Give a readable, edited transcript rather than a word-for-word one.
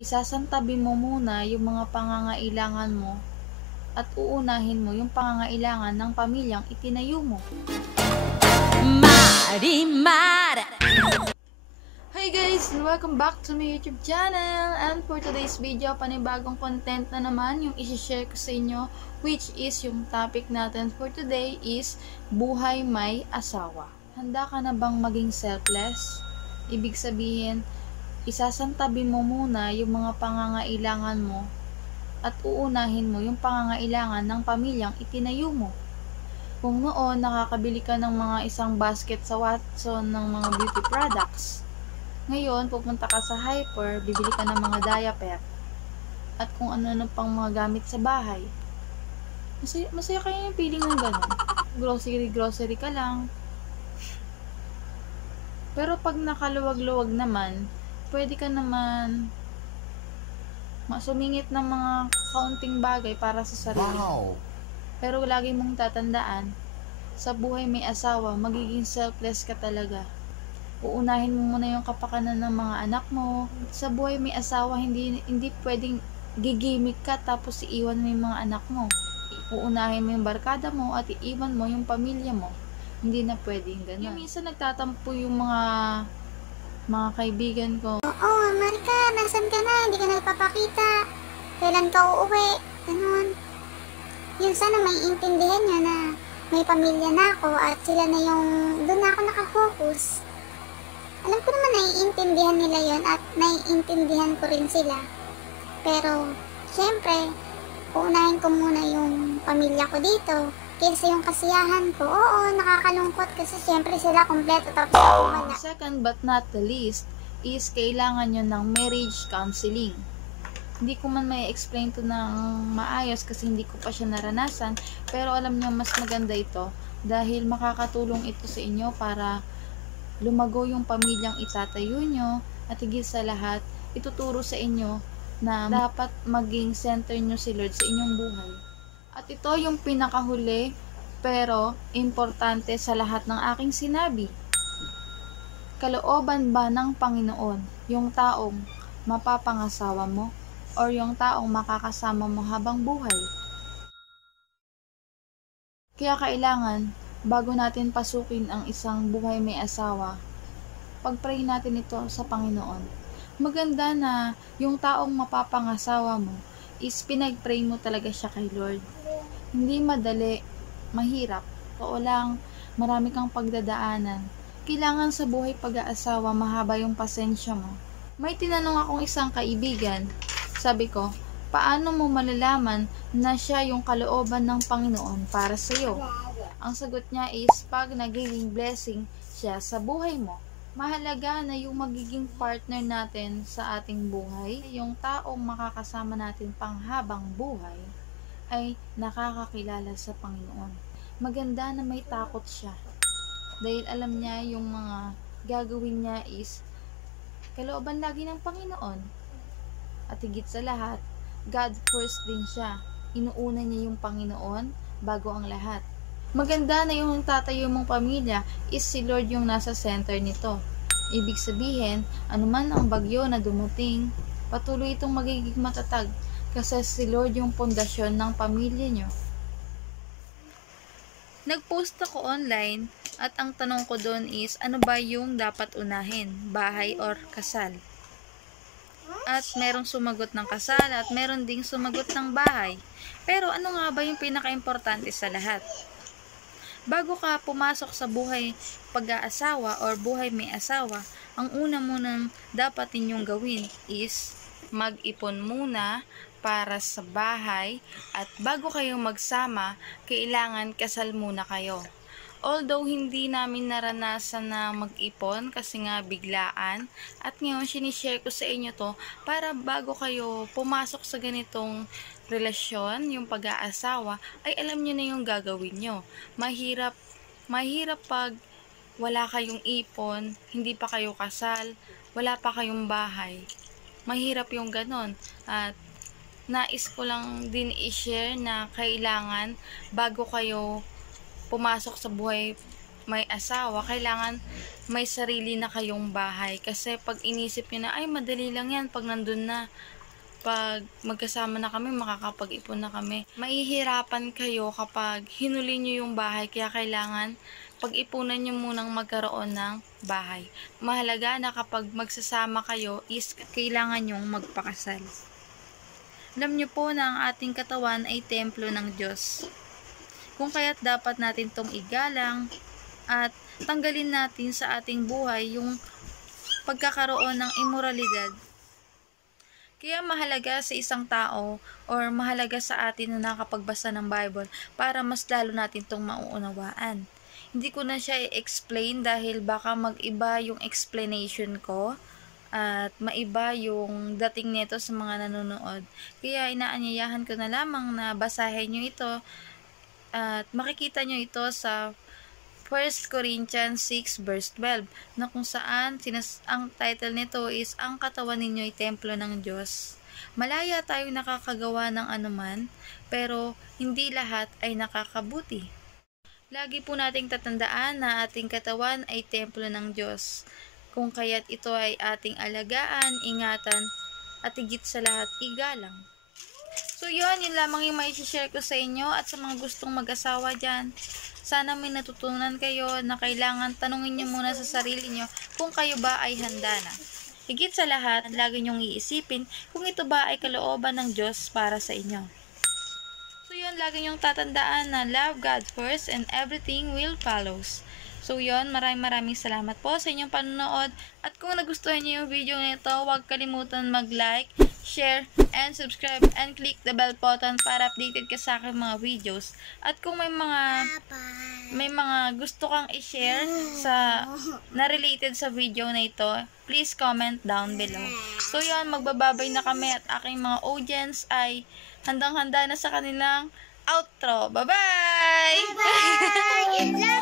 Isasantabi mo muna yung mga pangangailangan mo at uunahin mo yung pangangailangan ng pamilyang itinayo mo. Marimar! Hi guys! Welcome back to my YouTube channel! And for today's video, panibagong content na naman yung isi-share ko sa inyo, which is yung topic natin for today is buhay may asawa. Handa ka na bang maging selfless? Ibig sabihin, isasantabi mo muna yung mga pangangailangan mo at uunahin mo yung pangangailangan ng pamilyang itinayo mo. Kung noon nakakabili ka ng mga isang basket sa Watson ng mga beauty products, ngayon pupunta ka sa Hyper, bibili ka ng mga diaper at kung ano-ano pang mga gamit sa bahay. Masaya kayo yung feeling ng ganun. Grocery ka lang. Pero pag nakaluwag-luwag naman, pwede ka naman sumingit ng mga kaunting bagay para sa sarili. Wow! Pero lagi mong tatandaan, sa buhay may asawa, magiging selfless ka talaga. Uunahin mo muna yung kapakanan ng mga anak mo. Sa buhay may asawa, hindi pwedeng gigimik ka tapos iiwan mo yung mga anak mo. Uunahin mo yung barkada mo at iiwan mo yung pamilya mo. Hindi na pwedeng ganun. Yung minsan nagtatampo yung mga kaibigan ko. Oh, Marika, nasan ka na? Hindi ka na ipapakita. Kailan ka uuwi? Ganun. Yun sana may intindihan nyo na may pamilya na ako at sila na yung doon na ako nakafocus. Alam ko naman naiintindihan nila yon at naiintindihan ko rin sila. Pero, syempre, uunahin ko muna yung pamilya ko dito kaysa yung kasiyahan ko. Oo, nakakalungkot kasi syempre sila kompleto tapos ako wala. Second but not the least is kailangan nyo ng marriage counseling. Hindi ko man may explain to ng maayos kasi hindi ko pa siya naranasan, pero alam nyo mas maganda ito dahil makakatulong ito sa inyo para lumago yung pamilyang itatayo nyo at higit sa lahat, ituturo sa inyo na dapat maging center nyo si Lord sa inyong buhay. At ito yung pinakahuli pero importante sa lahat ng aking sinabi. Kalooban ba ng Panginoon yung taong mapapangasawa mo or yung taong makakasama mo habang buhay? Kaya kailangan, bago natin pasukin ang isang buhay may asawa, pag-pray natin ito sa Panginoon. Maganda na yung taong mapapangasawa mo is pinag-pray mo talaga siya kay Lord. Hindi madali, mahirap, o lang marami kang pagdadaanan. Kailangan sa buhay pag-aasawa mahaba yung pasensya mo. May tinanong akong isang kaibigan, sabi ko, paano mo malalaman na siya yung kalooban ng Panginoon para sa iyo? Ang sagot niya is pag nagiging blessing siya sa buhay mo. Mahalaga na yung magiging partner natin sa ating buhay, yung taong makakasama natin panghabang buhay, ay nakakakilala sa Panginoon. Maganda na may takot siya. Dahil alam niya yung mga gagawin niya is kalooban lagi ng Panginoon. At higit sa lahat, God first din siya. Inuuna niya yung Panginoon bago ang lahat. Maganda na yung tatayo mong pamilya is si Lord yung nasa center nito. Ibig sabihin, anuman ang bagyo na dumating, patuloy itong magiging matatag kasi si Lord yung pundasyon ng pamilya nyo. Nag-post ako online at ang tanong ko doon is ano ba yung dapat unahin, bahay or kasal? At merong sumagot ng kasal at meron ding sumagot ng bahay. Pero ano nga ba yung pinaka-importante sa lahat? Bago ka pumasok sa buhay pag-aasawa or buhay may asawa, ang una munang dapat ninyong gawin is mag-ipon muna para sa bahay at bago kayo magsama, kailangan kasal muna kayo. Although hindi namin naranasan na mag-ipon kasi nga biglaan at ngayon sinishare ko sa inyo to para bago kayo pumasok sa ganitong relasyon, yung pag-aasawa, ay alam nyo na yung gagawin nyo. Mahirap pag wala kayong ipon, hindi pa kayo kasal, wala pa kayong bahay. Mahirap yung ganon. At nais ko lang din i-share na kailangan bago kayo pumasok sa buhay may asawa, kailangan may sarili na kayong bahay. Kasi pag inisip nyo na, ay madali lang yan pag nandun na. Pag magkasama na kami, makakapag-ipon na kami. Mahihirapan kayo kapag hinuli nyo yung bahay. Kaya kailangan pag-ipunan nyo munang magkaroon ng bahay. Mahalaga na kapag magsasama kayo is kailangan nyong magpakasal. Alam nyo po na ang ating katawan ay templo ng Diyos. Kung kaya't dapat natin tong igalang at tanggalin natin sa ating buhay yung pagkakaroon ng immoralidad. Kaya mahalaga sa isang tao or mahalaga sa atin na nakapagbasa ng Bible para mas lalo natin tong mauunawaan. Hindi ko na siya i-explain dahil baka mag-iba yung explanation ko at maiba yung dating nito sa mga nanonood. Kaya inaanyayahan ko na lamang na basahin nyo ito at makikita nyo ito sa 1 Corinthians 6 verse 12 na kung saan ang title nito is Ang katawan ninyo ay templo ng Diyos. Malaya tayong nakakagawa ng anuman, pero hindi lahat ay nakakabuti. Lagi po nating tatandaan na ating katawan ay templo ng Diyos. Kung kaya't ito ay ating alagaan, ingatan, at higit sa lahat, igalang. So yun lamang yung may share ko sa inyo at sa mga gustong mag-asawa dyan. Sana may natutunan kayo na kailangan tanungin nyo muna sa sarili nyo kung kayo ba ay handa na. Higit sa lahat, lagi nyong iisipin kung ito ba ay kalooban ng Diyos para sa inyo. So yun, lagi nyong tatandaan na love God first and everything will follows. So yun, maraming salamat po sa inyong panonood. At kung nagustuhan niyo yung video nito, huwag kalimutan mag-like, share, and subscribe, and click the bell button para updated ka sa aking mga videos. At kung may mga gusto kang i-share na related sa video na ito, please comment down below. So yun, magbababay na kami at aking mga audience ay handang-handa na sa kanilang outro. Bye-bye! Bye-bye!